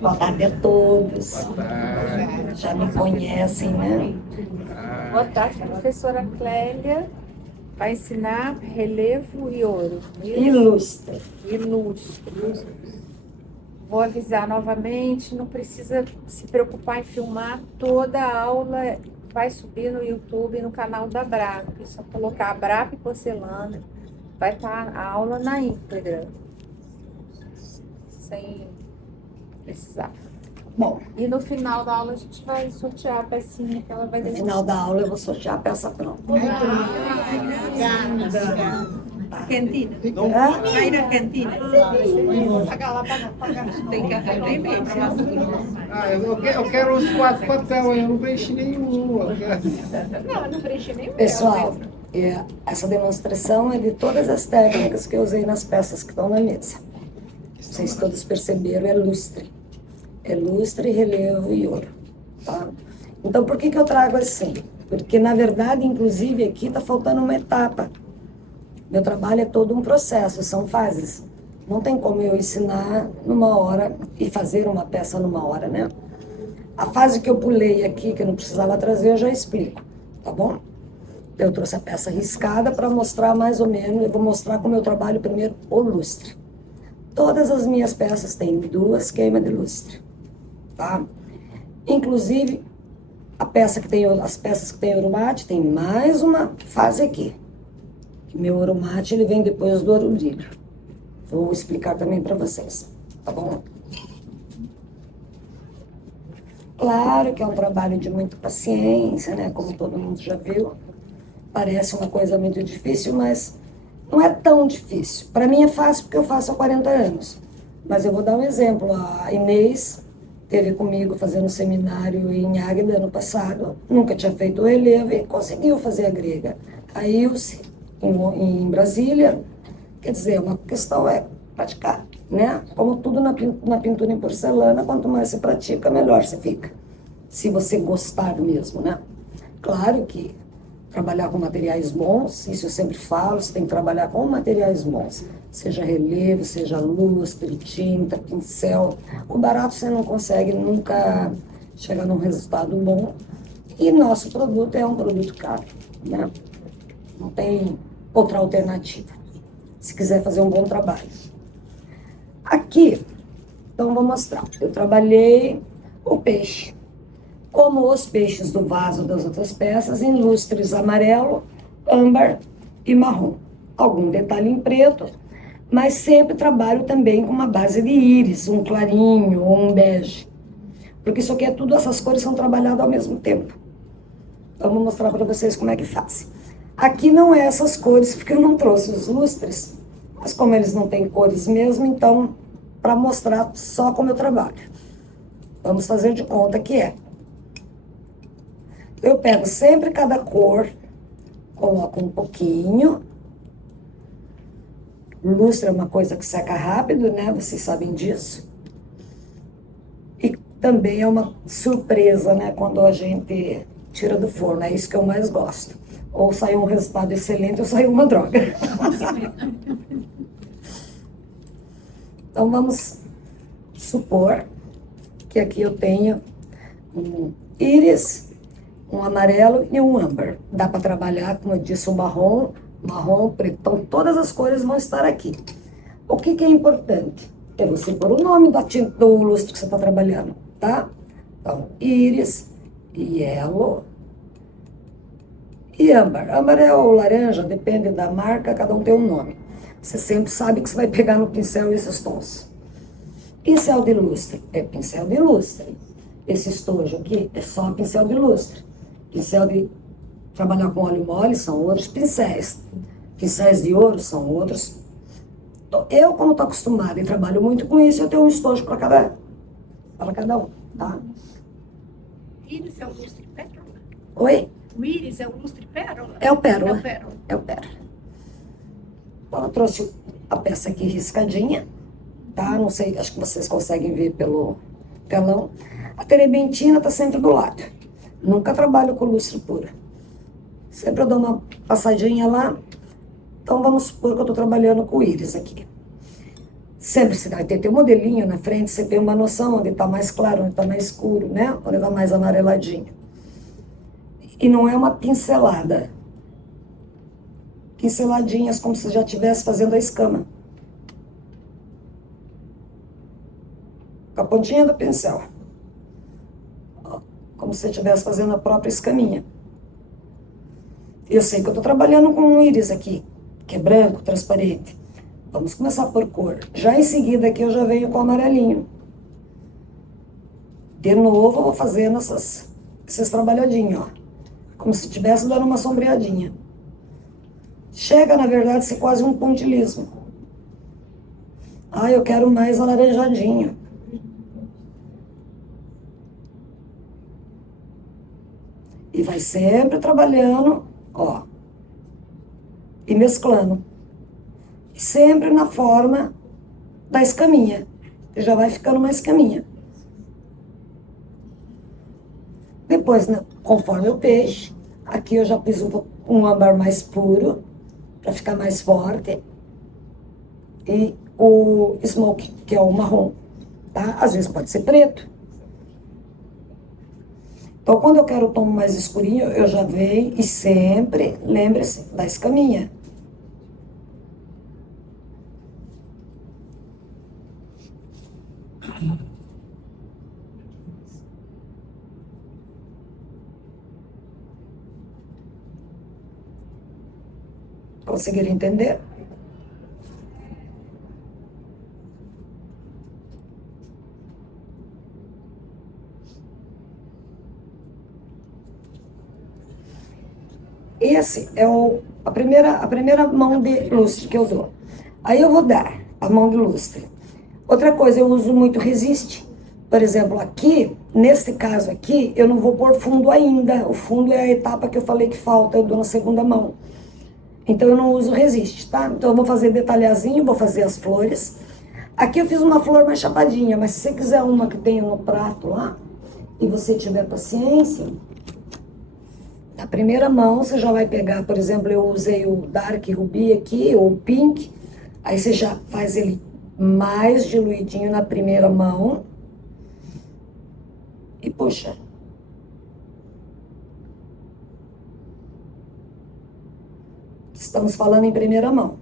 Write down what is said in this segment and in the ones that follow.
Boa tarde a todos. Já me conhecem, né? Boa tarde, professora Clélia. Vai ensinar relevo e ouro. Ilustre. Ilustre. Vou avisar novamente, não precisa se preocupar em filmar toda a aula. Vai subir no YouTube, no canal da BRAP. É só colocar BRAP Porcelana. Vai estar a aula na íntegra. Sem precisar. Bom, E no final da aula a gente vai sortear a pecinha que ela vai no deixar. final da aula eu vou sortear a peça pronta. Argentina. Hã? Vai ir à Argentina. Tem que Eu quero os quatro papel, eu não preenchi nenhum. não preenche nem o Pessoal, essa demonstração é de todas as técnicas que eu usei nas peças que estão na mesa. Vocês todos perceberam, é lustre. É lustre, relevo e ouro, tá? Então, por que eu trago assim? Porque, na verdade, inclusive, aqui está faltando uma etapa. Meu trabalho é todo um processo, são fases. Não tem como eu ensinar numa hora e fazer uma peça numa hora, né? A fase que eu pulei aqui, que eu não precisava trazer, eu já explico, tá bom? Eu trouxe a peça riscada para mostrar mais ou menos, eu vou mostrar como eu trabalho primeiro o lustre. Todas as minhas peças têm 2 queimas de lustre, tá? Inclusive, as peças que tem ouro mate, tem mais uma fase aqui. Meu ouro mate, ele vem depois do ouro brilho. Vou explicar também para vocês, tá bom? Claro que é um trabalho de muita paciência, né? Como todo mundo já viu. Parece uma coisa muito difícil, mas não é tão difícil. Para mim é fácil porque eu faço há 40 anos. Mas eu vou dar um exemplo. A Inês esteve comigo fazendo um seminário em Águeda ano passado. Nunca tinha feito o relevo e conseguiu fazer a grega. A Ilse, em Brasília, quer dizer, uma questão é praticar, né? Como tudo na pintura em porcelana, quanto mais você pratica, melhor você fica. Se você gostar mesmo, né? Claro que trabalhar com materiais bons, isso eu sempre falo, você tem que trabalhar com materiais bons. Seja relevo, seja lustre, tinta, pincel. O barato você não consegue nunca chegar num resultado bom. E nosso produto é um produto caro, né? Não tem outra alternativa, se quiser fazer um bom trabalho. Aqui, então vou mostrar. Eu trabalhei o peixe, como os peixes do vaso das outras peças, em lustres amarelo, âmbar e marrom. Algum detalhe em preto, mas sempre trabalho também com uma base de íris, um clarinho ou um bege. Porque isso aqui é tudo, essas cores são trabalhadas ao mesmo tempo. Então, vou mostrar para vocês como é que faz. Aqui não é essas cores, porque eu não trouxe os lustres, mas como eles não têm cores mesmo, então, para mostrar só como eu trabalho. Vamos fazer de conta que é. Eu pego sempre cada cor, coloco um pouquinho. Lustre é uma coisa que seca rápido, né? Vocês sabem disso. E também é uma surpresa, né? Quando a gente tira do forno, é isso que eu mais gosto. Ou saiu um resultado excelente ou saiu uma droga. Então vamos supor que aqui eu tenho um íris, um amarelo e um âmbar. Dá para trabalhar, como eu disse, o marrom, preto. Então todas as cores vão estar aqui. O que é importante? É você pôr o nome do lustre que você está trabalhando, tá? Então, íris, yellow e âmbar. Âmbar é o laranja, depende da marca, cada um tem um nome. Você sempre sabe que você vai pegar no pincel esses tons. Pincel de lustre é pincel de lustre. Esse estojo aqui é só pincel de lustre. Pincel de trabalhar com óleo mole são outros pincéis. Pincéis de ouro são outros. Eu, como estou acostumada e trabalho muito com isso, eu tenho um estojo para cada um, tá? Íris é o lustre pérola? Oi? O íris é o lustre pérola? É o pérola. É o pérola. É o pérola. Então, eu trouxe a peça aqui riscadinha, tá? Não sei, acho que vocês conseguem ver pelo telão. A terebentina está sempre do lado. Nunca trabalho com lustre pura. Sempre eu dou uma passadinha lá. Então, vamos supor que eu estou trabalhando com o íris aqui. Sempre você vai ter o modelinho na frente, você tem uma noção onde está mais claro, onde está mais escuro, né? Onde está mais amareladinho. E não é uma pincelada. Pinceladinhas como se já estivesse fazendo a escama. Com a pontinha do pincel. Ó, como se você estivesse fazendo a própria escaminha. Eu sei que eu estou trabalhando com um íris aqui, que é branco, transparente. Vamos começar por cor. Já em seguida aqui eu já venho com o amarelinho. De novo eu vou fazendo esses trabalhadinhos, ó. Como se estivesse dando uma sombreadinha. Chega, na verdade, a ser quase um pontilismo. Ah, eu quero mais alaranjadinho. E vai sempre trabalhando, ó. E mesclando. Sempre na forma da escaminha. Já vai ficando uma escaminha. Depois, né, conforme o peixe, aqui eu já pus um âmbar mais puro, para ficar mais forte. E o smoke, que é o marrom, tá? Às vezes pode ser preto. Então, quando eu quero o tom mais escurinho, eu já venho e sempre, lembre-se da escaminha. Conseguiram entender? Esse é a primeira mão de lustre que eu dou. Aí eu vou dar a mão de lustre. Outra coisa, eu uso muito resiste. Por exemplo, aqui, nesse caso aqui, eu não vou pôr fundo ainda. O fundo é a etapa que eu falei que falta, eu dou na segunda mão. Então eu não uso resiste, tá? Então eu vou fazer detalhazinho, vou fazer as flores. Aqui eu fiz uma flor mais chapadinha, mas se você quiser uma que tenha no prato lá, e você tiver paciência, na primeira mão você já vai pegar, por exemplo, eu usei o Dark Ruby aqui, ou o Pink, aí você já faz ele mais diluidinho na primeira mão, e puxa. Estamos falando em primeira mão.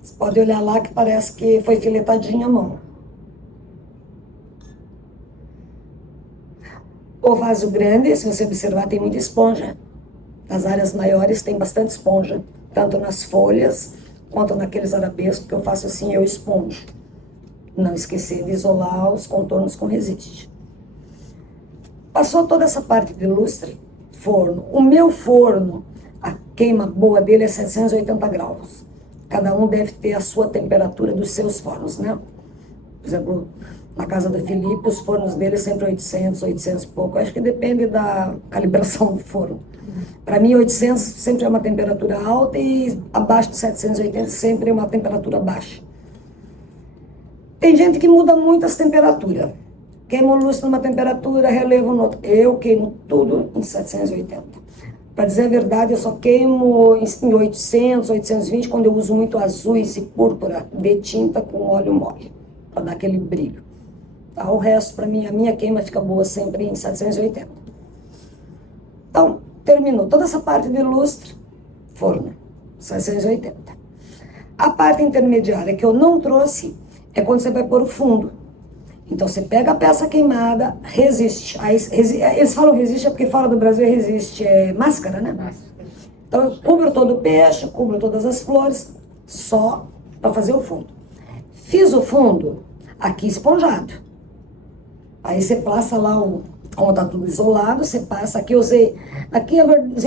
Você pode olhar lá que parece que foi filetadinha a mão. O vaso grande, se você observar, tem muita esponja. Nas áreas maiores tem bastante esponja, tanto nas folhas quanto naqueles arabescos que eu faço assim, eu esponjo. Não esquecer de isolar os contornos com resiste. Passou toda essa parte de lustre, forno. O meu forno, a queima boa dele é 780 graus. Cada um deve ter a sua temperatura dos seus fornos, né? Por exemplo, na casa do Felipe, os fornos dele sempre 800, 800 e pouco. Acho que depende da calibração do forno. Para mim, 800 sempre é uma temperatura alta e abaixo de 780 sempre é uma temperatura baixa. Tem gente que muda muito as temperaturas. Queimo o lustre numa temperatura, relevo no outro. Eu queimo tudo em 780. Para dizer a verdade, eu só queimo em 800, 820, quando eu uso muito azuis e púrpura de tinta com óleo mole, para dar aquele brilho. Tá? O resto, para mim, a minha queima fica boa sempre em 780. Então, terminou toda essa parte de lustre, forno, 780. A parte intermediária que eu não trouxe é quando você vai pôr o fundo. Então, você pega a peça queimada, resiste. Aí, eles falam resiste, é porque fora do Brasil resiste, é máscara, né? Então, eu cubro todo o peixe, cubro todas as flores, só para fazer o fundo. Fiz o fundo aqui esponjado. Aí você passa lá, como tá tudo isolado, você passa, aqui eu usei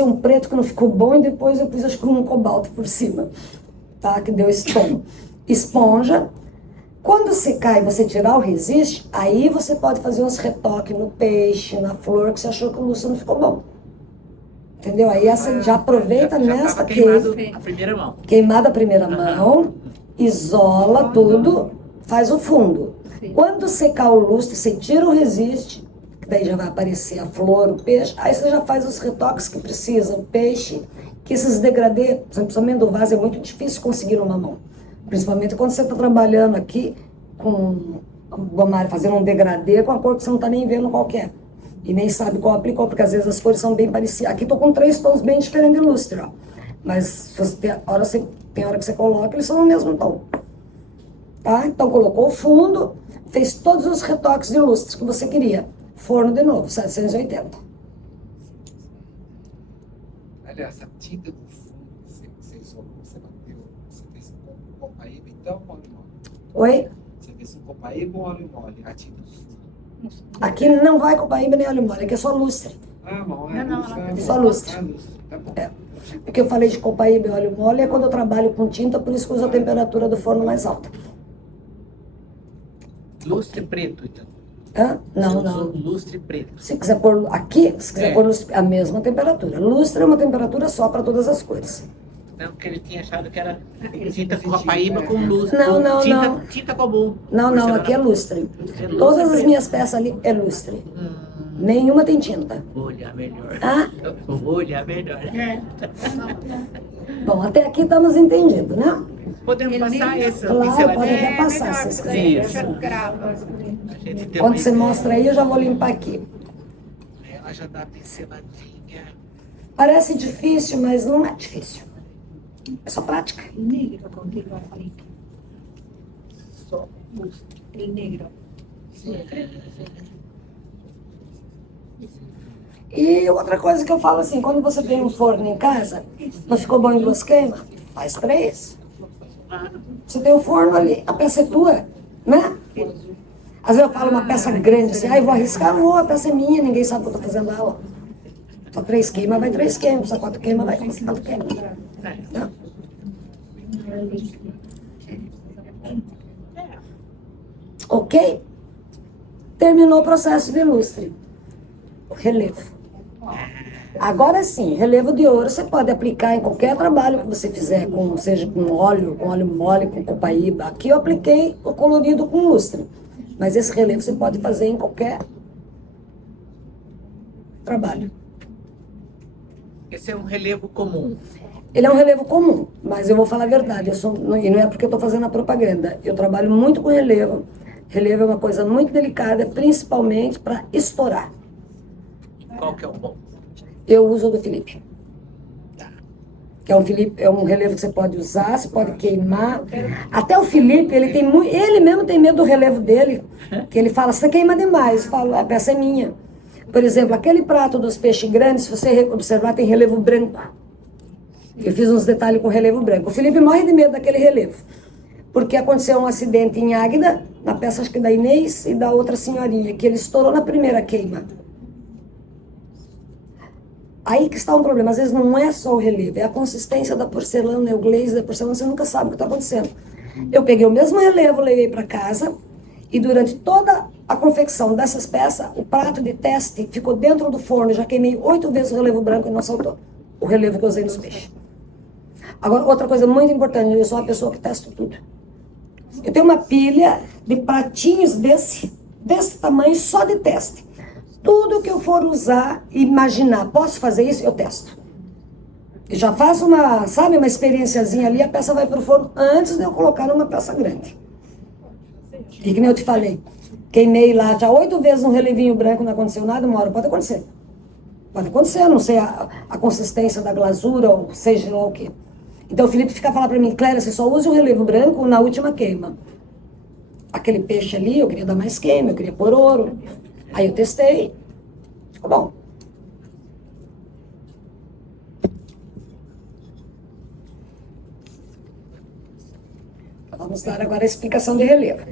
um preto que não ficou bom e depois eu pus acho que um cobalto por cima, tá? Que deu esse tom. Esponja. Quando secar e você tirar o resiste, aí você pode fazer uns retoques no peixe, na flor, que você achou que o lustre não ficou bom. Entendeu? Aí essa já aproveita nesta queimado a primeira mão. Queimada a primeira mão, isola tudo, faz o fundo. Quando secar o lustre, você tira o resiste, que daí já vai aparecer a flor, o peixe. Aí você já faz os retoques que precisa, o peixe, que esses degradê, principalmente do vaso, é muito difícil conseguir numa mão. Principalmente quando você está trabalhando aqui com a Mari fazendo um degradê com a cor que você não está nem vendo qual que é. E nem sabe qual aplicou, porque às vezes as cores são bem parecidas. Aqui estou com 3 tons bem diferentes de lustre, ó. Mas se você tem hora que você coloca, eles são no mesmo tom. Tá? Então colocou o fundo, fez todos os retoques de lustre que você queria. Forno de novo, 780. Aliás, a tinta do fundo você isolou, você bateu, você fez um copaíba, então óleo mole. Oi? Você fez um copaíba ou óleo mole? A tinta do fundo. Aqui não vai copaíba nem óleo mole, aqui é só lustre. Ah, bom, Não, lustre, ela tá só lustre. Ah, lustre, tá bom. É. O que eu falei de copaíba e óleo mole é quando eu trabalho com tinta, por isso que eu uso a temperatura do forno mais alta. Lustre preto, então. Hã? Não, Você usou não. lustre preto. Se quiser pôr aqui, se quiser É. pôr lustre, a mesma temperatura. Lustre é uma temperatura só para todas as cores. Não, porque ele tinha achado que era tinta com copaíba com lustre. Não, com não, tinta, não. Tinta comum. Não, Por não, semana. aqui é lustre. lustre Todas as preto. minhas peças ali é lustre. Nenhuma tem tinta. Vou olhar melhor. Ah? Vou olhar melhor. Bom, até aqui estamos entendidos, né? Podemos passar essa Claro, pinceladinha? pode até passar, melhor, se vocês porque quiserem. Isso. já grava. A gente tem Quando uma você ideia. mostra aí, eu já vou limpar aqui. Ela já dá a pinceladinha. Parece difícil, mas não é difícil. É só prática. El negro con que lo aplica. Só el negro. E outra coisa que eu falo assim, quando você tem um forno em casa, não ficou bom em 2 queimas? Faz 3. Você tem um forno ali, a peça é tua, né? Às vezes eu falo uma peça grande assim, eu vou arriscar, não vou, a peça é minha, ninguém sabe o que eu tô fazendo ela. Só 3 queimas, vai 3 queimas, só 4 queimas, vai 4 queimas. Né? Ok? Terminou o processo de lustre. O relevo. Agora sim, relevo de ouro você pode aplicar em qualquer trabalho que você fizer, seja com óleo mole, com copaíba. Aqui eu apliquei o colorido com lustre. Mas esse relevo você pode fazer em qualquer trabalho. Esse é um relevo comum. Ele é um relevo comum, mas eu vou falar a verdade. E não é porque eu estou fazendo a propaganda. Eu trabalho muito com relevo. Relevo é uma coisa muito delicada, principalmente para estourar. Qual que é o bom? Eu uso o do Felipe. Que é um relevo que você pode usar, você pode queimar. Até o Felipe, ele mesmo tem medo do relevo dele, que ele fala, você queima demais. Eu falo, a peça é minha. Por exemplo, aquele prato dos peixes grandes, se você observar, tem relevo branco. Eu fiz uns detalhes com relevo branco. O Felipe morre de medo daquele relevo. Porque aconteceu um acidente em Águida, na peça acho que da Inês e da outra senhorinha, que ele estourou na primeira queima. Aí que está um problema, às vezes não é só o relevo, é a consistência da porcelana, é o glaze da porcelana, você nunca sabe o que está acontecendo. Eu peguei o mesmo relevo, levei para casa, e durante toda a confecção dessas peças, o prato de teste ficou dentro do forno, já queimei 8 vezes o relevo branco e não saltou o relevo que eu usei nos peixes. Agora, outra coisa muito importante, eu sou uma pessoa que testa tudo. Eu tenho uma pilha de pratinhos desse tamanho só de teste. Tudo que eu for usar, imaginar, posso fazer isso, eu testo. Eu já faço uma experiênciazinha ali, a peça vai para o forno antes de eu colocar numa peça grande. E que nem eu te falei, queimei lá já 8 vezes um relevinho branco, não aconteceu nada, uma hora pode acontecer. Pode acontecer, não sei a consistência da glasura, ou seja lá o quê. Então o Felipe fica falando para mim, Clélia, você só usa o relevo branco na última queima. Aquele peixe ali, eu queria dar mais queima, eu queria pôr ouro. Aí eu testei, ficou bom. Vamos dar agora a explicação de relevo.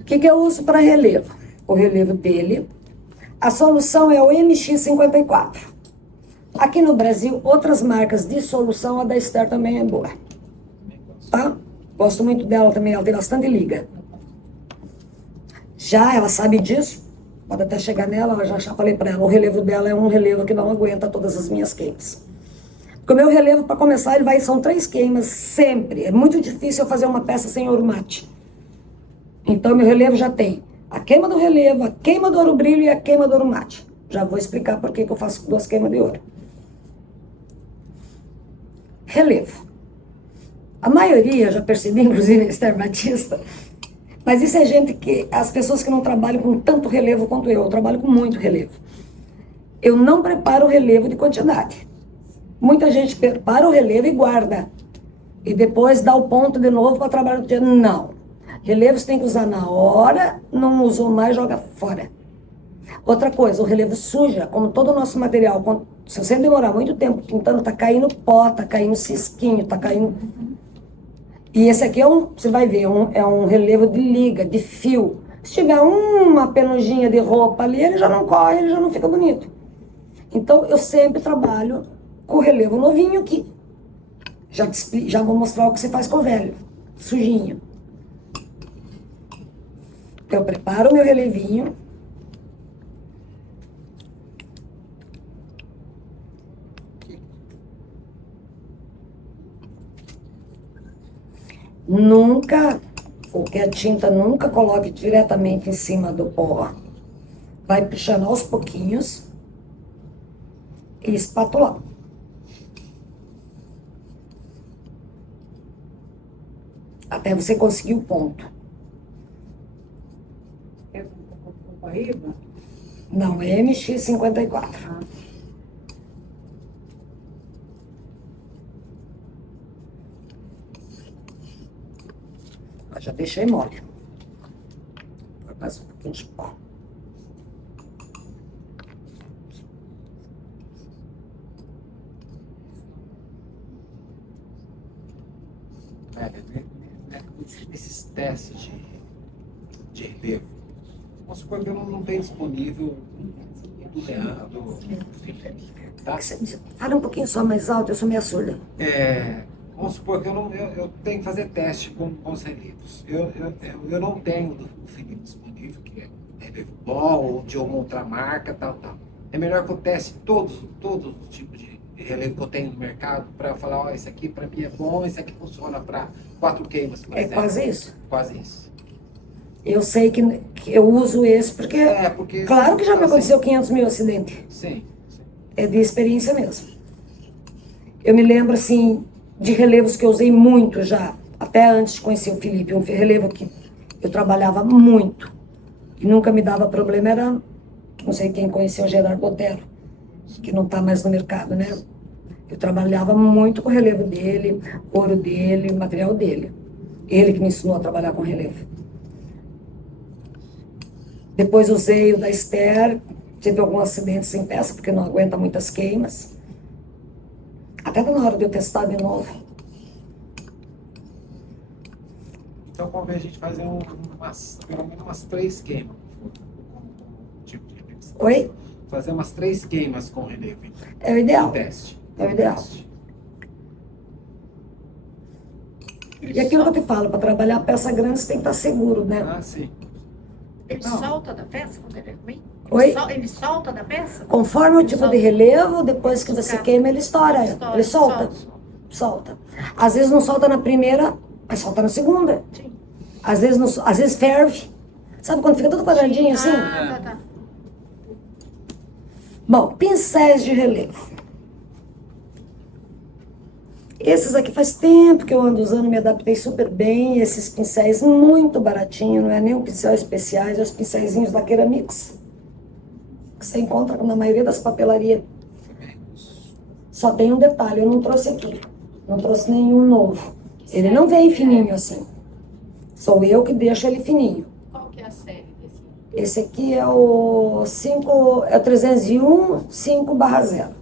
O que eu uso para relevo? O relevo dele. A solução é o MX54. Aqui no Brasil, outras marcas de solução, a da Esther também é boa. Tá? Gosto muito dela também, ela tem bastante liga. Já ela sabe disso, pode até chegar nela, eu já falei para ela, o relevo dela é um relevo que não aguenta todas as minhas queimas. Porque o meu relevo, para começar, são 3 queimas sempre. É muito difícil eu fazer uma peça sem ouro mate. Então, meu relevo já tem A queima do relevo, a queima do ouro brilho e a queima do ouro mate. Já vou explicar por que eu faço 2 queimas de ouro. Relevo. A maioria, já percebi, inclusive Esther Batista, mas isso é gente que, as pessoas que não trabalham com tanto relevo quanto eu trabalho com muito relevo. Eu não preparo o relevo de quantidade. Muita gente prepara o relevo e guarda. E depois dá o ponto de novo para trabalhar no dia. Não. Relevo você tem que usar na hora, não usou mais, joga fora. Outra coisa, o relevo suja, como todo o nosso material. Se você demorar muito tempo pintando, tá caindo pó, tá caindo cisquinho, tá caindo... E esse aqui você vai ver, é um relevo de liga, de fio. Se tiver uma penugem de roupa ali, ele já não corre, ele já não fica bonito. Então, eu sempre trabalho com o relevo novinho aqui. Já vou mostrar o que você faz com o velho, sujinho. Eu preparo o meu relevinho. Nunca, porque a tinta nunca coloque diretamente em cima do pó. Vai puxando aos pouquinhos e espatular. Até você conseguir o ponto. É com Copaíba? Não, é MX54. Já deixei mole. Vou mais um pouquinho de pó. Esses testes de relevo, vamos supor que eu não tenho disponível do Leandro, do Felipe, tá? Fala um pouquinho só mais alto, eu sou meio surda. Vamos supor que eu tenho que fazer teste com os relevos. Eu não tenho do Felipe disponível, que é relevo bom ou de alguma outra marca, tal. É melhor que eu teste todos os tipos de relevo que eu tenho no mercado para falar, ó, esse aqui para mim é bom, esse aqui funciona para 4 queimas, por exemplo. Quase isso. Quase isso. Eu sei que eu uso esse porque claro que já me aconteceu 500 mil acidentes. Sim. É de experiência mesmo. Eu me lembro, assim, de relevos que eu usei muito já, até antes de conhecer o Felipe. Um relevo que eu trabalhava muito e nunca me dava problema era, não sei quem conheceu, o Gerardo Botero, que não está mais no mercado, né? Eu trabalhava muito com o relevo dele, ouro dele, material dele. Ele que me ensinou a trabalhar com relevo. Depois usei o da Esther, tive alguns acidentes sem peça, porque não aguenta muitas queimas. Até tá na hora de eu testar de novo. Então, convém a gente fazer pelo menos umas 3 queimas. Tipo de relevo. Oi? Fazer umas 3 queimas com relevo. Então. É o ideal. Um teste. É o ideal. E aquilo que eu te falo, para trabalhar a peça grande, você tem que estar seguro, né? Ah, sim. Ele solta da peça quando ele é ruim? Oi? Ele solta da peça? Conforme o tipo de relevo, depois que você queima, ele estoura. Ele solta. Solta. Às vezes não solta na primeira, mas solta na segunda. Sim. Às vezes ferve. Sabe quando fica tudo quadradinho assim? Tá. Bom, pincéis de relevo. Esses aqui faz tempo que eu ando usando, me adaptei super bem. Esses pincéis muito baratinho, não é nem um pincel especiais, é os pincéisinhos da Keramix, que você encontra na maioria das papelarias. Só tem um detalhe, eu não trouxe aqui. Não trouxe nenhum novo. Ele não vem fininho assim. Sou eu que deixo ele fininho. Qual que é a série desse? Esse aqui é o 301 5/0.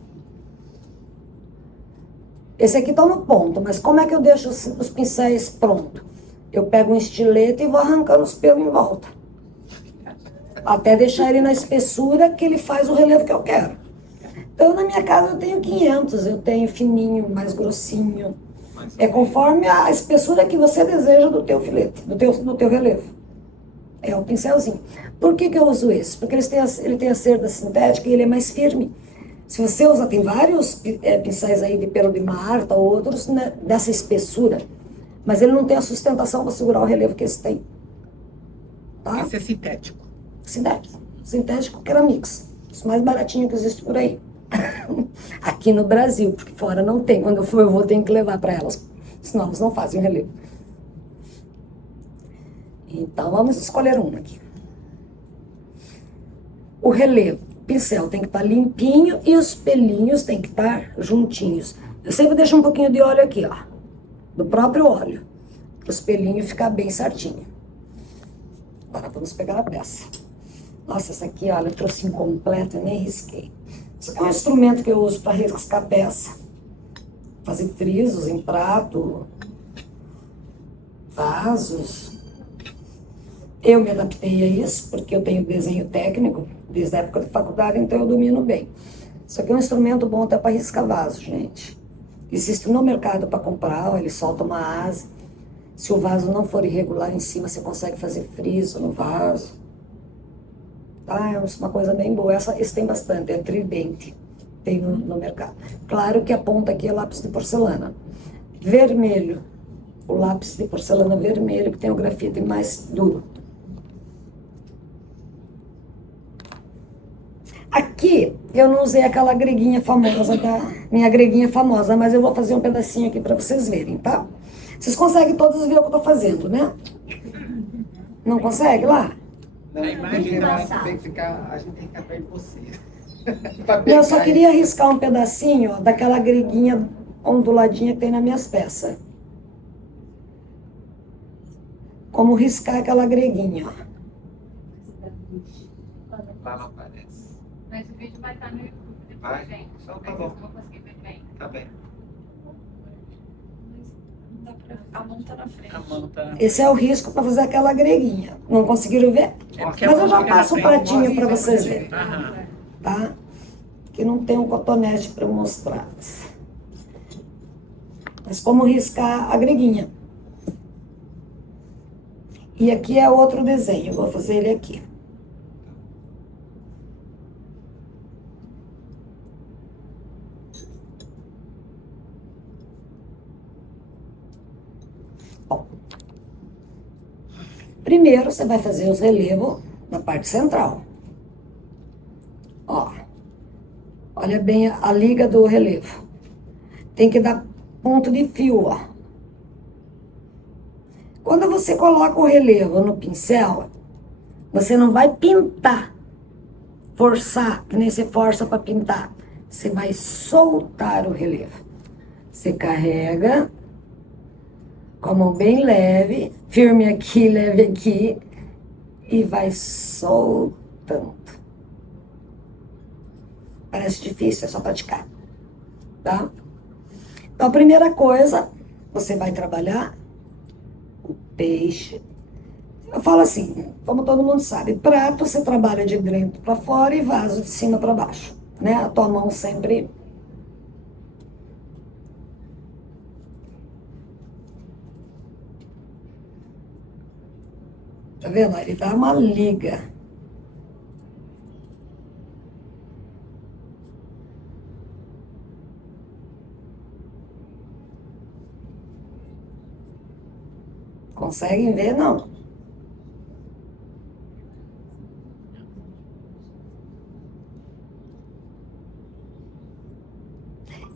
Esse aqui tá no ponto, mas como é que eu deixo os pincéis prontos? Eu pego um estilete e vou arrancando os pelos em volta. Até deixar ele na espessura que ele faz o relevo que eu quero. Então, na minha casa eu tenho 500, eu tenho fininho, mais grossinho. É conforme a espessura que você deseja do teu filete, do teu relevo. É o pincelzinho. Por que eu uso esse? Porque ele tem a cerda sintética e ele é mais firme. Se você usar, tem vários pincéis aí de pelo de Marta, outros, né, dessa espessura, mas ele não tem a sustentação para segurar o relevo que esse tem. tá? Esse é sintético. Sintético. Sintético Keramix. Os mais baratinhos que existe por aí. Aqui no Brasil, porque fora não tem. Quando eu for, eu vou ter que levar para elas. Senão elas não fazem o relevo. Então, vamos escolher um aqui. O relevo, o pincel tem que estar limpinho e os pelinhos tem que estar juntinhos. Eu sempre deixo um pouquinho de óleo aqui, ó. Do próprio óleo. Para os pelinhos ficar bem certinho. Agora vamos pegar a peça. Nossa, essa aqui, olha, eu trouxe incompleta, nem risquei. Isso aqui é um instrumento que eu uso para riscar peça. Fazer frisos em prato, vasos. Eu me adaptei a isso, porque eu tenho desenho técnico, desde a época de faculdade, então eu domino bem. Isso aqui é um instrumento bom até para riscar vaso, gente. Existe no mercado para comprar, ó, ele solta uma asa. Se o vaso não for irregular em cima, você consegue fazer friso no vaso. Tá? É uma coisa bem boa. Esse tem bastante, é tridente. Tem no mercado. Claro que a ponta aqui é lápis de porcelana. Vermelho. O lápis de porcelana vermelho, que tem o grafite mais duro. Aqui, eu não usei aquela greguinha famosa, minha greguinha famosa, mas eu vou fazer um pedacinho aqui para vocês verem, tá? Vocês conseguem todos ver o que eu tô fazendo, né? Não consegue lá? Não, A imagem a passar. gente tem que ficar perto de você. Eu só queria riscar um pedacinho, ó, daquela greguinha onduladinha que tem nas minhas peças. Como riscar aquela greguinha, ó. Lá não aparece. Mas o vídeo vai estar no YouTube depois, Vai? gente. Então tá Mas bom. vocês vão conseguir ver bem. Tá bem. A mão tá na frente. A mão tá... Esse é o risco para fazer aquela greguinha. Não conseguiram ver? É porque a Mas eu mão já fica na passo o frente. pratinho para vocês verem, Aham. tá? Que não tem um cotonete para mostrar. Mas como riscar a greguinha. E aqui é outro desenho, eu vou fazer ele aqui. Bom, primeiro você vai fazer os relevos na parte central. Ó, olha bem a liga do relevo. Tem que dar ponto de fio, ó. Quando você coloca o relevo no pincel, você não vai pintar, forçar, que nem você força para pintar. Você vai soltar o relevo. Você carrega com a mão bem leve, firme aqui, leve aqui, e vai soltando. Parece difícil, é só praticar, tá? Então, a primeira coisa, você vai trabalhar o peixe. Eu falo assim, como todo mundo sabe, prato você trabalha de dentro para fora e vaso de cima para baixo, né? A tua mão sempre... Tá vendo? Ele dá uma liga. Conseguem ver? Não.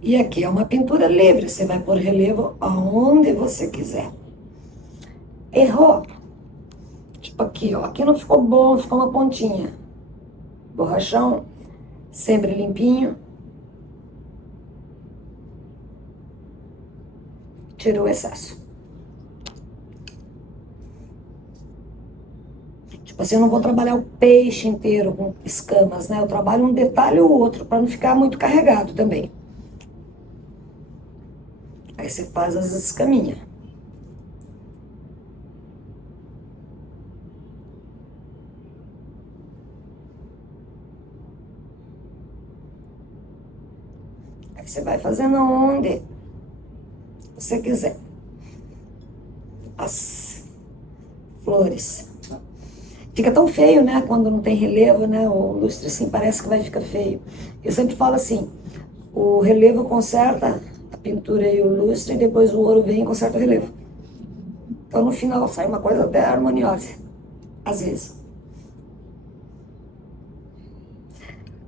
E aqui é uma pintura livre. Você vai pôr relevo aonde você quiser. Errou. Tipo aqui, ó. Aqui não ficou bom, ficou uma pontinha. Borrachão, sempre limpinho. Tira o excesso. Tipo assim, eu não vou trabalhar o peixe inteiro com escamas, né? Eu trabalho um detalhe ou outro, para não ficar muito carregado também. Aí você faz as escaminhas. Aí você vai fazendo onde você quiser. As flores. Fica tão feio, né? Quando não tem relevo, né? O lustre assim parece que vai ficar feio. Eu sempre falo assim, o relevo conserta a pintura e o lustre, e depois o ouro vem e conserta o relevo. Então no final sai uma coisa até harmoniosa. Às vezes.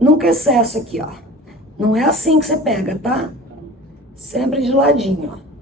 Nunca excesso aqui, ó. Não é assim que você pega, tá? Sempre de ladinho, ó.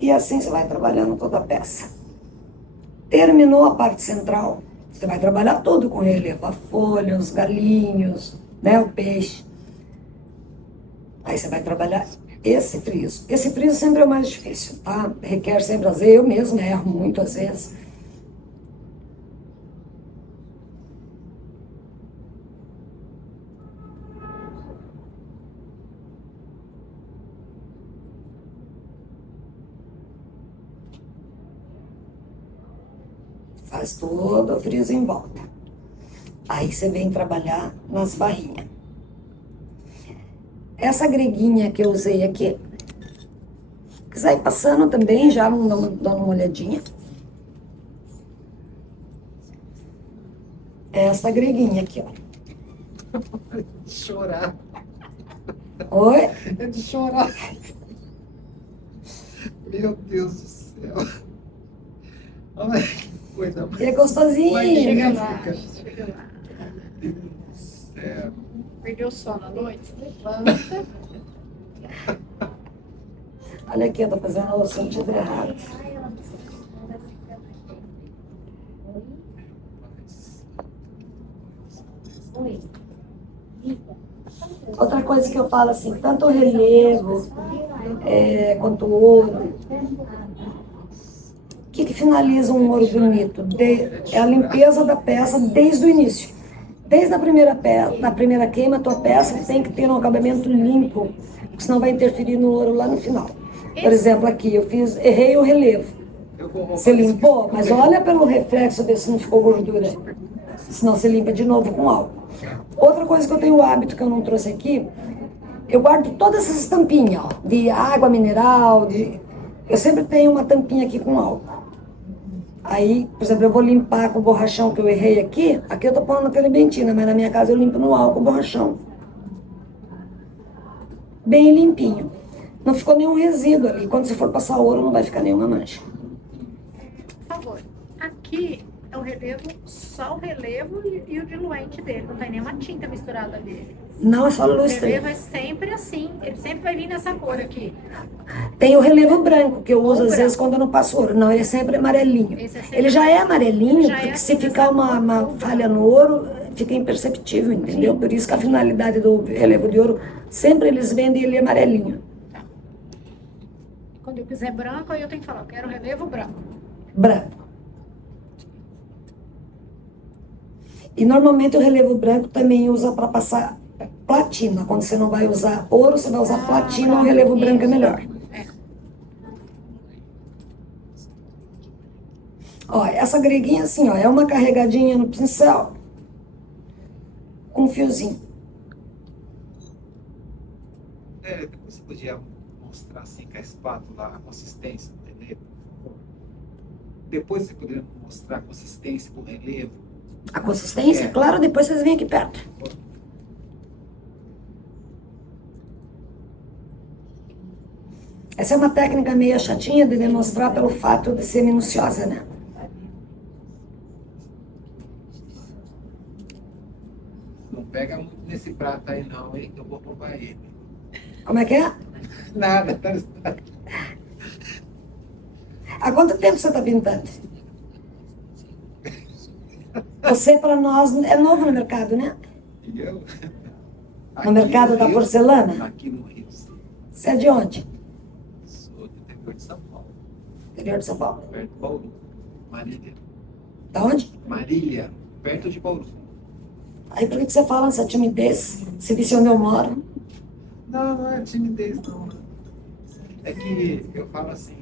E assim você vai trabalhando toda a peça. Terminou a parte central, você vai trabalhar tudo com ele, a folha, os galinhos, né, o peixe. Aí você vai trabalhar esse friso. Esse friso sempre é o mais difícil, tá? Requer sempre, às vezes, eu mesma erro muito às vezes. Faz todo o friso em volta. Aí você vem trabalhar nas barrinhas. Essa greguinha que eu usei aqui, quiser ir passando também, já dando uma olhadinha. Essa greguinha aqui, ó. É de chorar. Oi? É de chorar. Meu Deus do céu. Olha que coisa mais. E é gostosinho. Chega lá, magnífica. chega lá. Meu Deus do céu. Perdeu o sono à noite? Levanta. Olha aqui, eu tô fazendo o sentido errado. Outra coisa que eu falo assim, tanto o relevo quanto o ouro, o que finaliza um ouro bonito? É a limpeza da peça desde o início. Desde a primeira queima, a tua peça tem que ter um acabamento limpo, porque senão vai interferir no ouro lá no final. Por exemplo, aqui eu errei o relevo. Você limpou, mas olha pelo reflexo, ver se não ficou gordura. Senão você limpa de novo com álcool. Outra coisa que eu tenho o hábito que eu não trouxe aqui, eu guardo todas essas tampinhas, ó, de água mineral, eu sempre tenho uma tampinha aqui com álcool. Aí, por exemplo, eu vou limpar com o borrachão que eu errei aqui eu tô pondo na telebentina, mas na minha casa eu limpo no álcool o borrachão. Bem limpinho. Não ficou nenhum resíduo ali. Quando você for passar ouro, não vai ficar nenhuma mancha. Por favor, aqui é o relevo, só o relevo e o diluente dele, não tem nenhuma tinta misturada dele. Não, é só O lustre. relevo é sempre assim, ele sempre vai vir nessa cor aqui. Tem o relevo branco, que eu uso Ou às branco. vezes quando eu não passo ouro. Não, ele é sempre amarelinho. Esse é sempre Ele já é amarelinho, Ele já é porque assim se ficar nessa uma falha no ouro, fica imperceptível, entendeu? Por isso que a finalidade do relevo de ouro, sempre eles vendem ele amarelinho. Quando eu quiser branco, aí eu tenho que falar, eu quero relevo branco. Branco. E normalmente o relevo branco também usa para passar platina. Quando você não vai usar ouro, você vai usar platina, o relevo branco é melhor. É. Ó, essa greguinha assim, ó, é uma carregadinha no pincel com um fiozinho. Você podia mostrar assim com a espátula a consistência do relevo, por favor? Depois você poderia mostrar a consistência do relevo. A consistência, claro, depois vocês vêm aqui perto. Essa é uma técnica meio chatinha de demonstrar pelo fato de ser minuciosa, né? Não pega muito nesse prato aí não, hein? Que eu vou roubar ele. Como é que é? Nada. Há quanto tempo você está pintando? Você, para nós, é novo no mercado, né? E eu? No mercado da porcelana? Aqui no Rio. Você é de onde? Sou do interior de São Paulo. Interior de São Paulo. Perto de Bauru. Marília. Da onde? Marília, perto de Bauru. Aí por que você fala essa timidez? Você disse onde eu moro? Não, não é timidez, não. É que eu falo assim,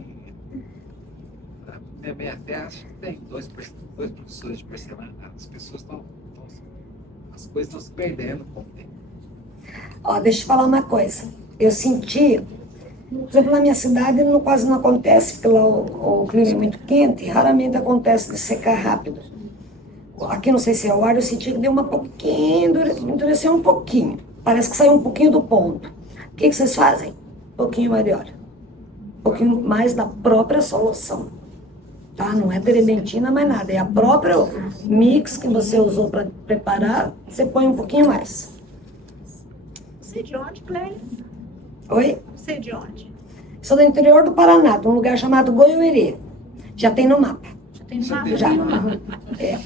minha terra acho que tem dois professores de porcelana. As pessoas as coisas estão se perdendo com o tempo. Ó, deixa eu falar uma coisa. Eu senti, por exemplo, na minha cidade quase não acontece, porque lá o clima é muito quente, raramente acontece de secar rápido. Aqui não sei se é o ar, eu senti que deu uma pouquinho, endureceu um pouquinho. Parece que saiu um pouquinho do ponto. O que vocês fazem? Um pouquinho mais de óleo. Um pouquinho mais da própria solução. Tá? Não é terebentina, mais nada. É a própria mix que você usou para preparar, você põe um pouquinho mais. Você é de onde, Clélia? Oi? Você é de onde? Sou do interior do Paraná, de um lugar chamado Goiuerê. Já tem no mapa. Já tem no mapa? Já. É.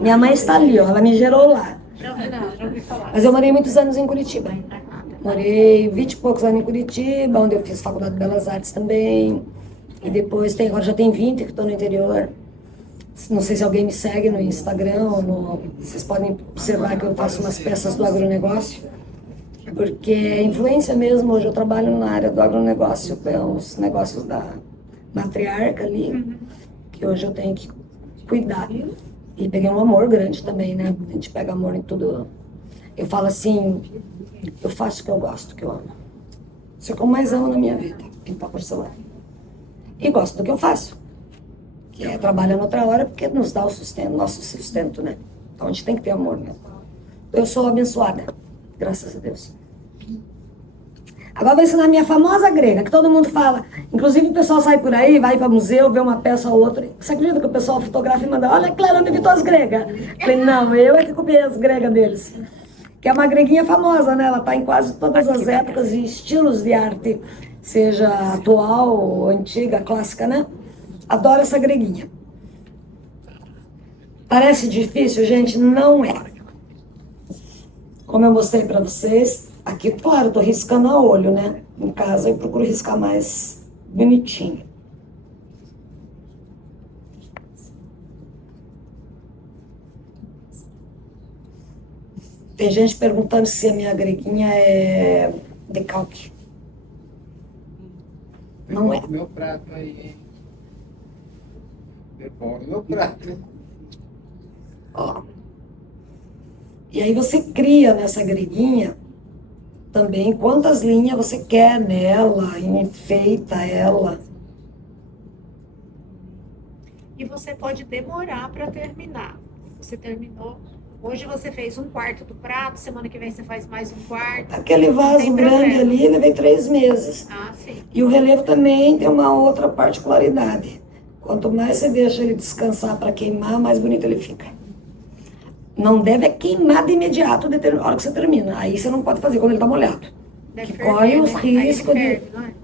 Minha mãe está ali, ó, ela me gerou lá. Já ouvi falar. Mas eu morei muitos anos em Curitiba. Morei 20 e poucos anos em Curitiba, onde eu fiz Faculdade de Belas Artes também. E depois, agora já tem 20 que estou no interior. Não sei se alguém me segue no Instagram, vocês podem observar que eu faço umas peças do agronegócio. Porque é influência mesmo, hoje eu trabalho na área do agronegócio, os negócios da matriarca ali, que hoje eu tenho que cuidar. E peguei um amor grande também, né? A gente pega amor em tudo. Eu falo assim, eu faço o que eu gosto, o que eu amo. Isso é o que eu mais amo na minha vida, pintar porcelana. E gosto do que eu faço, que é trabalhar noutra hora, porque nos dá o sustento, nosso sustento, né? Então a gente tem que ter amor mesmo. Eu sou abençoada, graças a Deus. Agora vou ensinar a minha famosa grega, que todo mundo fala. Inclusive o pessoal sai por aí, vai para museu, vê uma peça ou outra. Você acredita que o pessoal fotografa e manda, olha, Clélia, onde viu as gregas? Eu falei, não, eu é que copiei as gregas deles. Que é uma greguinha famosa, né? Ela está em quase todas as épocas e estilos de arte, seja atual ou antiga, clássica, né? Adoro essa greguinha. Parece difícil, gente? Não é. Como eu mostrei para vocês, aqui, claro, estou riscando a olho, né? Em casa eu procuro riscar mais bonitinho. Tem gente perguntando se a minha greguinha é decalque. Não é. Meu prato aí, hein? Devolve meu prato. Ó. E aí você cria nessa greguinha também quantas linhas você quer nela, enfeita ela. E você pode demorar para terminar. Você terminou. Hoje você fez um quarto do prato, semana que vem você faz mais um quarto. Aquele Não vaso tem grande problema. ali levei 3 meses. Ah, sim. E o relevo também tem uma outra particularidade. Quanto mais você deixa ele descansar para queimar, mais bonito ele fica. Não deve queimar de imediato na hora que você termina. Aí você não pode fazer quando ele está molhado. Deve Que ferver, corre os né? Aí ele riscos de... ferve, não é?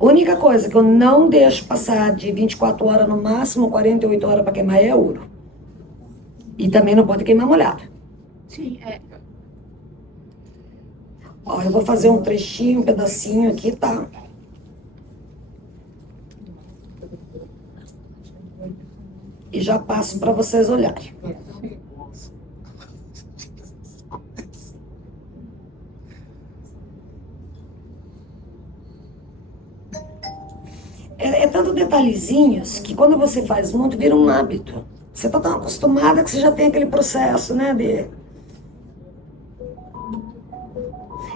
A única coisa que eu não deixo passar de 24 horas, no máximo 48 horas para queimar é ouro. E também não pode queimar molhado. Sim, é. Ó, eu vou fazer um trechinho, um pedacinho aqui, tá? E já passo para vocês olharem. É tanto detalhezinhos que quando você faz muito, vira um hábito. Você está tão acostumada que você já tem aquele processo, né,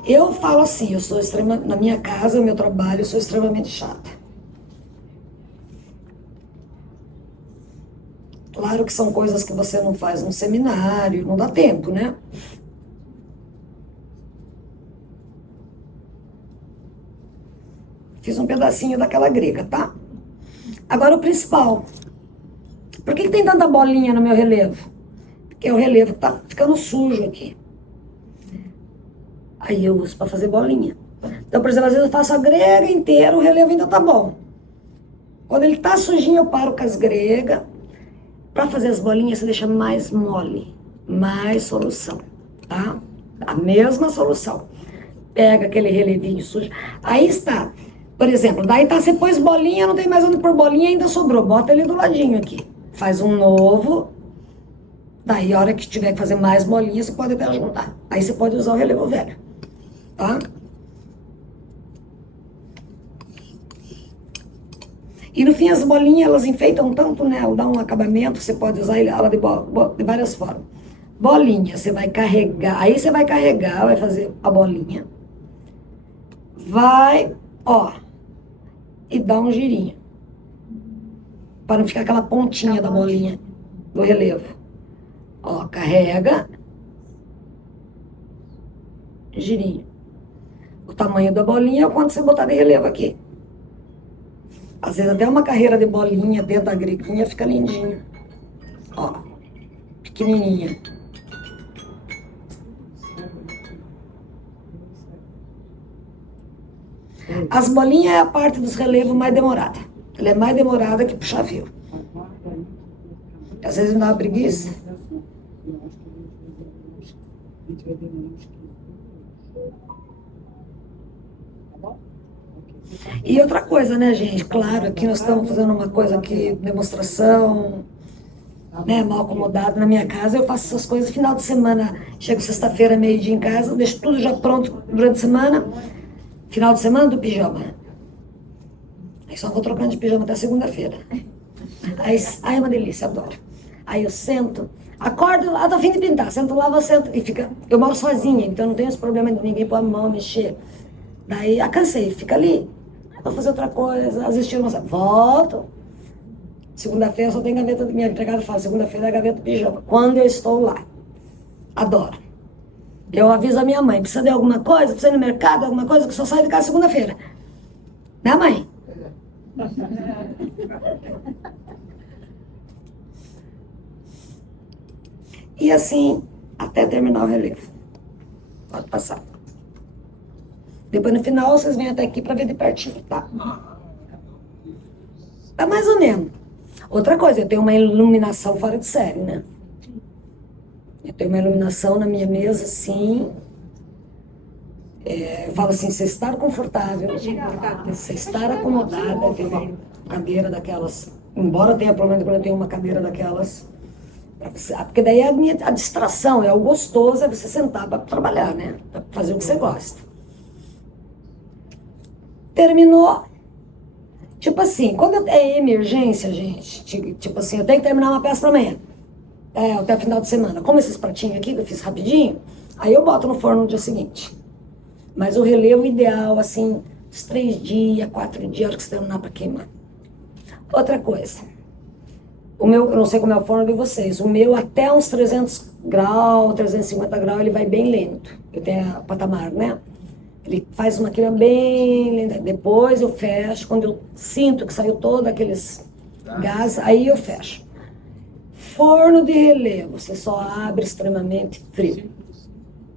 Eu falo assim, eu sou na minha casa, no meu trabalho, eu sou extremamente chata. Claro que são coisas que você não faz num seminário, não dá tempo, né? Fiz um pedacinho daquela grega, tá? Agora o principal. Por que tem tanta bolinha no meu relevo? Porque é o relevo que tá ficando sujo aqui. Aí eu uso para fazer bolinha. Então, por exemplo, às vezes eu faço a grega inteira, o relevo ainda tá bom. Quando ele tá sujinho, eu paro com as gregas. Para fazer as bolinhas, você deixa mais mole, mais solução, tá? A mesma solução. Pega aquele relevinho sujo. Aí está. Por exemplo, daí tá, você pôs bolinha, não tem mais onde pôr bolinha, ainda sobrou. Bota ele do ladinho aqui. Faz um novo. Daí, a hora que tiver que fazer mais bolinha, você pode até juntar. Aí você pode usar o relevo velho, tá? E no fim as bolinhas, elas enfeitam tanto, né? Ela dá um acabamento, você pode usar ela de várias formas. Bolinha, você vai carregar, aí você vai carregar, vai fazer a bolinha. Vai, ó, e dá um girinho. Para não ficar aquela pontinha da bolinha do relevo. Ó, carrega. Girinho. O tamanho da bolinha é o quanto você botar de relevo aqui. Às vezes até uma carreira de bolinha dentro da grequinha fica lindinho. Ó, pequenininha. As bolinhas é a parte dos relevos mais demorada. Ela é mais demorada que puxar fio. Às vezes me dá uma preguiça. E outra coisa, né, gente? Claro, aqui nós estamos fazendo uma coisa aqui, demonstração, né, mal acomodado na minha casa. Eu faço essas coisas final de semana. Chego sexta-feira, meio-dia em casa, deixo tudo já pronto durante a semana. Final de semana do pijama. Aí só vou trocando de pijama até segunda-feira. Aí é uma delícia, adoro. Aí eu sento, acordo, tô a fim de pintar, sento lá, vou sento, e fica. Eu moro sozinha, então não tenho esse problema de ninguém pôr a mão, mexer. Daí, cansei, fica ali. Vou fazer outra coisa, às vezes tiro uma. Volto. Segunda-feira só tem gaveta, minha empregada fala, segunda-feira é gaveta do pijama. Quando eu estou lá. Adoro. Eu aviso a minha mãe, precisa de alguma coisa, precisa ir no mercado, alguma coisa, que só sai de casa segunda-feira. Né, mãe? E assim, até terminar o relevo. Pode passar. Depois no final vocês vêm até aqui para ver de pertinho, tá? Tá mais ou menos. Outra coisa, eu tenho uma iluminação fora de série, né? Eu tenho uma iluminação na minha mesa, assim. Eu falo assim, você estar confortável, você estar acomodada, tem uma cadeira daquelas, embora tenha problema quando eu tenho uma cadeira daquelas, porque daí é a distração, é o gostoso, é você sentar para trabalhar, né? Para fazer o que você gosta. Terminou. Tipo assim, quando é emergência, gente, tipo assim, eu tenho que terminar uma peça para amanhã. Até o final de semana. Como esses pratinhos aqui que eu fiz rapidinho, aí eu boto no forno no dia seguinte. Mas o relevo ideal, assim, uns 3 dias, 4 dias, a hora que você terminar para queimar. Outra coisa. O meu, eu não sei como é o forno de vocês, o meu até uns 300 graus, 350 graus, ele vai bem lento. Eu tenho a patamar, né? Ele faz uma queima bem lenta. Depois eu fecho, quando eu sinto que saiu todos aqueles gases, aí eu fecho. Forno de relevo, você só abre extremamente frio.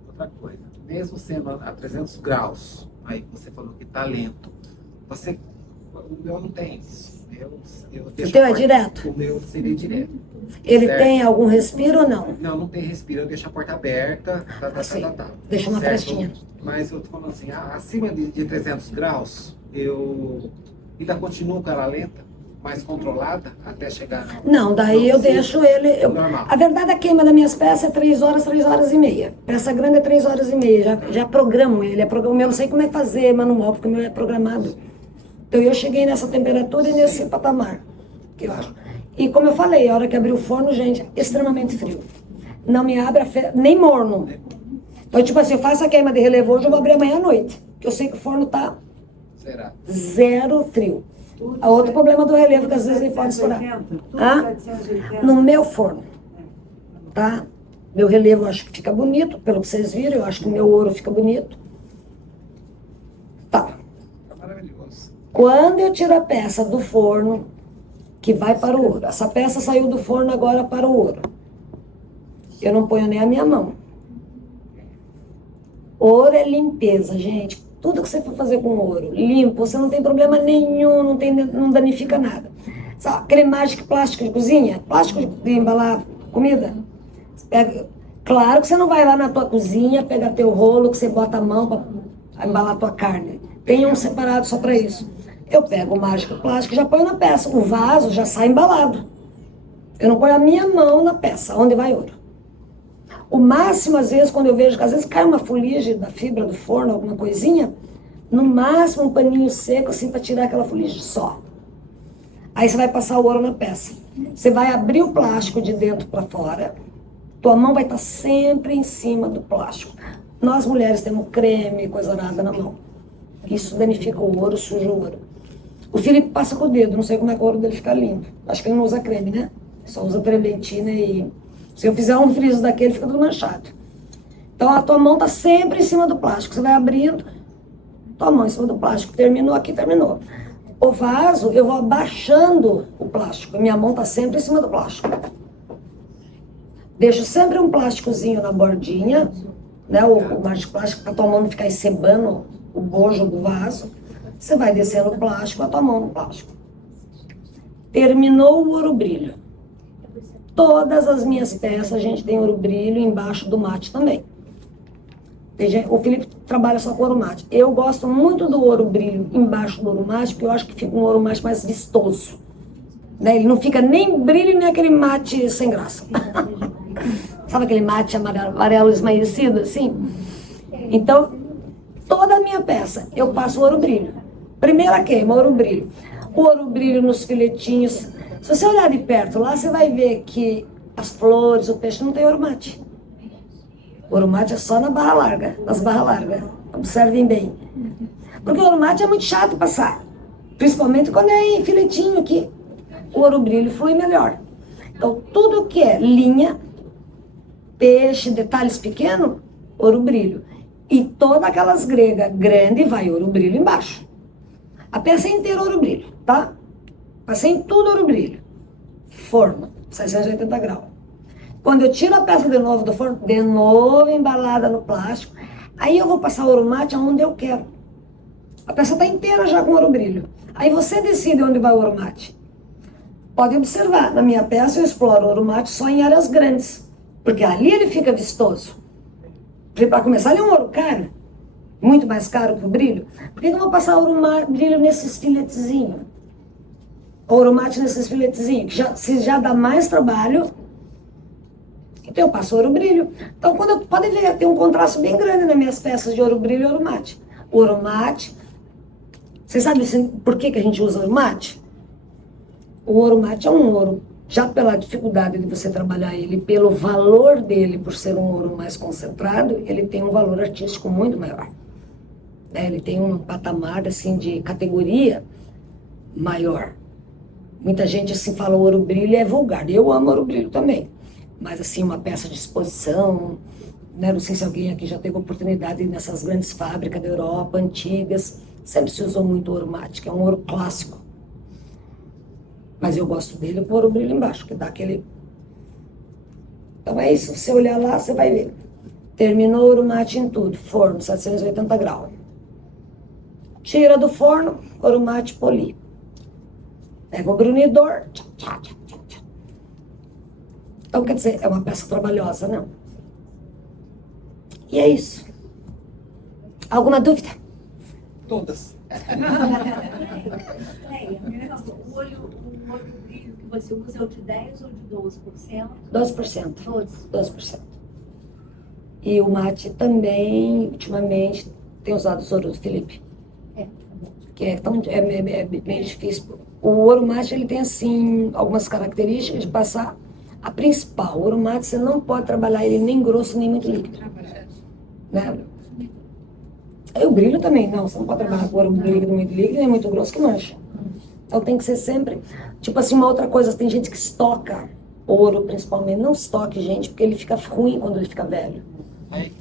Outra coisa, mesmo sendo a 300 graus, aí você falou que tá lento, o meu não tem isso. O teu é direto? O meu seria direto. Ele certo? tem algum respiro ou não? Não, não tem respiro, eu deixo a porta aberta, Deixa uma frestinha. Mas eu tô falando assim, acima de 300 graus, eu ainda continuo com ela lenta, mais controlada, até chegar... Não, daí eu deixo ele... Normal. A verdade, a queima das minhas peças é 3 horas e meia. Peça grande é 3 horas e meia, já programo ele. O meu não sei como é fazer manual, porque o meu é programado. Então eu cheguei nessa temperatura e nesse patamar, que eu acho. E como eu falei, a hora que abri o forno, gente, extremamente frio. Não me abre nem morno. Então, tipo assim, eu faço a queima de relevo hoje, eu vou abrir amanhã à noite. Porque eu sei que o forno tá zero frio. A outro problema do relevo, que às vezes ele pode estourar. No meu forno, tá? Meu relevo eu acho que fica bonito, pelo que vocês viram, eu acho que o meu ouro fica bonito. Tá. Maravilhoso. Quando eu tiro a peça do forno, que vai para o ouro. Essa peça saiu do forno agora para o ouro. Eu não ponho nem a minha mão. Ouro é limpeza, gente. Tudo que você for fazer com ouro, limpo, você não tem problema nenhum, não danifica nada. Sabe, cremagem de plástico de cozinha, plástico de embalar comida. Claro que você não vai lá na tua cozinha, pegar teu rolo, que você bota a mão para embalar a tua carne. Tem um separado só para isso. Eu pego o mágico plástico e já ponho na peça. O vaso já sai embalado. Eu não ponho a minha mão na peça, onde vai ouro. O máximo, às vezes, quando eu vejo que às vezes cai uma fuligem da fibra do forno, alguma coisinha, no máximo um paninho seco, assim, para tirar aquela fuligem só. Aí você vai passar o ouro na peça. Você vai abrir o plástico de dentro para fora. Tua mão vai estar sempre em cima do plástico. Nós mulheres temos creme, coisa nada na mão. Isso danifica o ouro, suja o ouro. O Felipe passa com o dedo, não sei como é que o ouro dele fica limpo. Acho que ele não usa creme, né? Só usa trementina e... Se eu fizer um friso daquele, fica tudo manchado. Então a tua mão tá sempre em cima do plástico. Você vai abrindo, tua mão em cima do plástico. Terminou aqui, terminou. O vaso, eu vou abaixando o plástico. Minha mão tá sempre em cima do plástico. Deixo sempre um plásticozinho na bordinha, né? O mágico plástico, pra tua mão não ficar encebando o bojo do vaso. Você vai descendo o plástico, a tua mão no plástico. Terminou o ouro brilho. Todas as minhas peças, a gente tem ouro brilho embaixo do mate também. O Felipe trabalha só com ouro mate. Eu gosto muito do ouro brilho embaixo do ouro mate, porque eu acho que fica um ouro mate mais vistoso. Né? Ele não fica nem brilho, nem aquele mate sem graça. Sabe aquele mate amarelo esmaecido, assim? Então, toda a minha peça, eu passo ouro brilho. Primeira queima, ouro brilho. Ouro brilho nos filetinhos. Se você olhar de perto lá, você vai ver que as flores, o peixe não tem ouro mate. O ouro mate é só na barra larga, nas barras largas. Observem bem. Porque o ouro mate é muito chato passar. Principalmente quando é em filetinho aqui. O ouro brilho flui melhor. Então, tudo que é linha, peixe, detalhes pequenos, ouro brilho. E todas aquelas gregas grandes vai ouro brilho embaixo. A peça é inteira ouro brilho, tá? Passei em tudo ouro brilho. Forno, 680 graus. Quando eu tiro a peça de novo do forno, de novo embalada no plástico, aí eu vou passar ouro mate aonde eu quero. A peça está inteira já com ouro brilho. Aí você decide onde vai o ouro mate. Pode observar, na minha peça eu exploro o ouro mate só em áreas grandes, porque ali ele fica vistoso. Porque para começar ele é um ouro caro, muito mais caro que o brilho. Por que eu vou passar ouro brilho nesses filetezinhos? Ouro mate nesses filetezinhos, que se já dá mais trabalho, então eu passo ouro brilho. Então pode ver, tem um contraste bem grande nas minhas peças de ouro brilho e ouro mate. Ouro mate, você sabe por que a gente usa ouro mate? O ouro mate é um ouro, já pela dificuldade de você trabalhar ele, pelo valor dele, por ser um ouro mais concentrado, ele tem um valor artístico muito maior. Ele tem um patamar assim, de categoria maior. Muita gente assim fala ouro brilho é vulgar. Eu amo ouro brilho também. Mas assim, uma peça de exposição, né? Não sei se alguém aqui já teve oportunidade nessas grandes fábricas da Europa, antigas, sempre se usou muito ouro mate, que é um ouro clássico. Mas eu gosto dele com ouro brilho embaixo, que dá aquele... Então é isso, se você olhar lá, você vai ver. Terminou o ouro mate em tudo, forno, 780 graus. Tira do forno, ouro mate poli. Pega o brunidor. Então, quer dizer, é uma peça trabalhosa, né? E é isso. Alguma dúvida? Todas. O olho brilho que você usa é o de 10% ou de 12%? 12%. 12%. E o mate também, ultimamente, tem usado os ouros do Felipe. Que é bem difícil. O ouro mate, ele tem, assim, algumas características de passar. A principal, o ouro mate, você não pode trabalhar ele nem grosso, nem muito líquido. Né? E o brilho também, não. Você não pode trabalhar com ouro líquido, muito líquido, nem muito grosso, que mancha. Então tem que ser sempre... Tipo assim, uma outra coisa, tem gente que estoca ouro, principalmente. Não estoque, gente, porque ele fica ruim quando ele fica velho.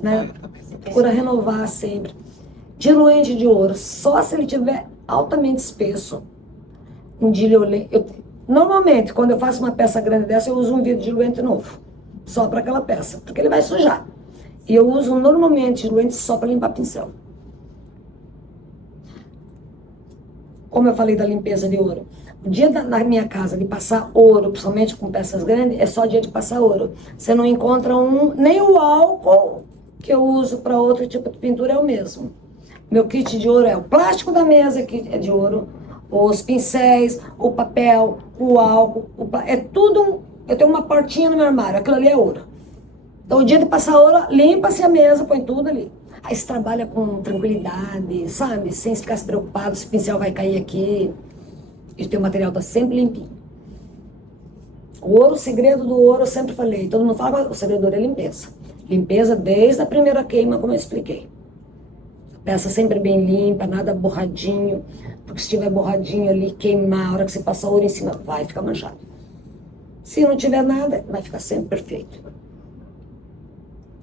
Né? Procura renovar sempre. Diluente de ouro, só se ele tiver altamente espesso. Um diluente... Normalmente, quando eu faço uma peça grande dessa, eu uso um vidro diluente novo. Só para aquela peça, porque ele vai sujar. E eu uso normalmente diluente só para limpar pincel. Como eu falei da limpeza de ouro. O dia na minha casa de passar ouro, principalmente com peças grandes, é só dia de passar ouro. Você não encontra nem o álcool que eu uso para outro tipo de pintura é o mesmo. Meu kit de ouro é o plástico da mesa, que é de ouro, os pincéis, o papel, o álcool, é tudo. Eu tenho uma portinha no meu armário, aquilo ali é ouro. Então, o dia de passar ouro, limpa-se a mesa, põe tudo ali. Aí você trabalha com tranquilidade, sabe? Sem ficar se preocupado se o pincel vai cair aqui. E o teu material tá sempre limpinho. O ouro, o segredo do ouro, eu sempre falei, todo mundo fala, o segredo do ouro é limpeza. Limpeza desde a primeira queima, como eu expliquei. A peça sempre bem limpa, nada borradinho, porque se tiver borradinho ali, queimar, a hora que você passar ouro em cima, vai ficar manchado. Se não tiver nada, vai ficar sempre perfeito.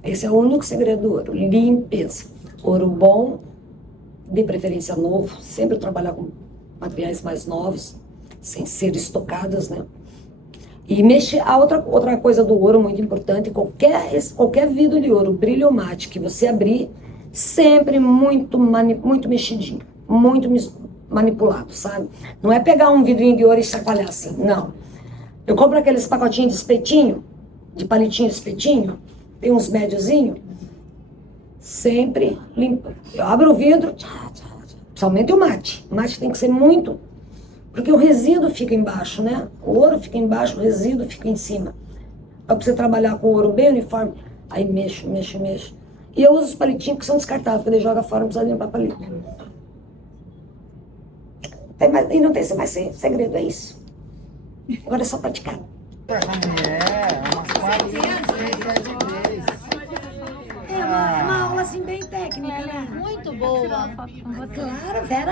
Esse é o único segredo do ouro, limpeza. Ouro bom, de preferência novo, sempre trabalhar com materiais mais novos, sem ser estocados, né? E mexer, outra coisa do ouro muito importante, qualquer vidro de ouro, brilho mate que você abrir, sempre muito mexidinho, muito manipulado, sabe? Não é pegar um vidrinho de ouro e chacoalhar assim, não. Eu compro aqueles pacotinhos de espetinho, de palitinho de espetinho, tem uns médiozinhos, sempre limpo. Eu abro o vidro, principalmente o mate. O mate tem que ser muito, porque o resíduo fica embaixo, né? O ouro fica embaixo, o resíduo fica em cima. Pra você trabalhar com o ouro bem uniforme, aí mexo. E eu uso os palitinhos que são descartáveis, quando ele joga fora, não precisa limpar palito. E não tem mais segredo, é isso. Agora é só praticar. É uma aula assim bem técnica, né? Muito boa. Claro, Vera.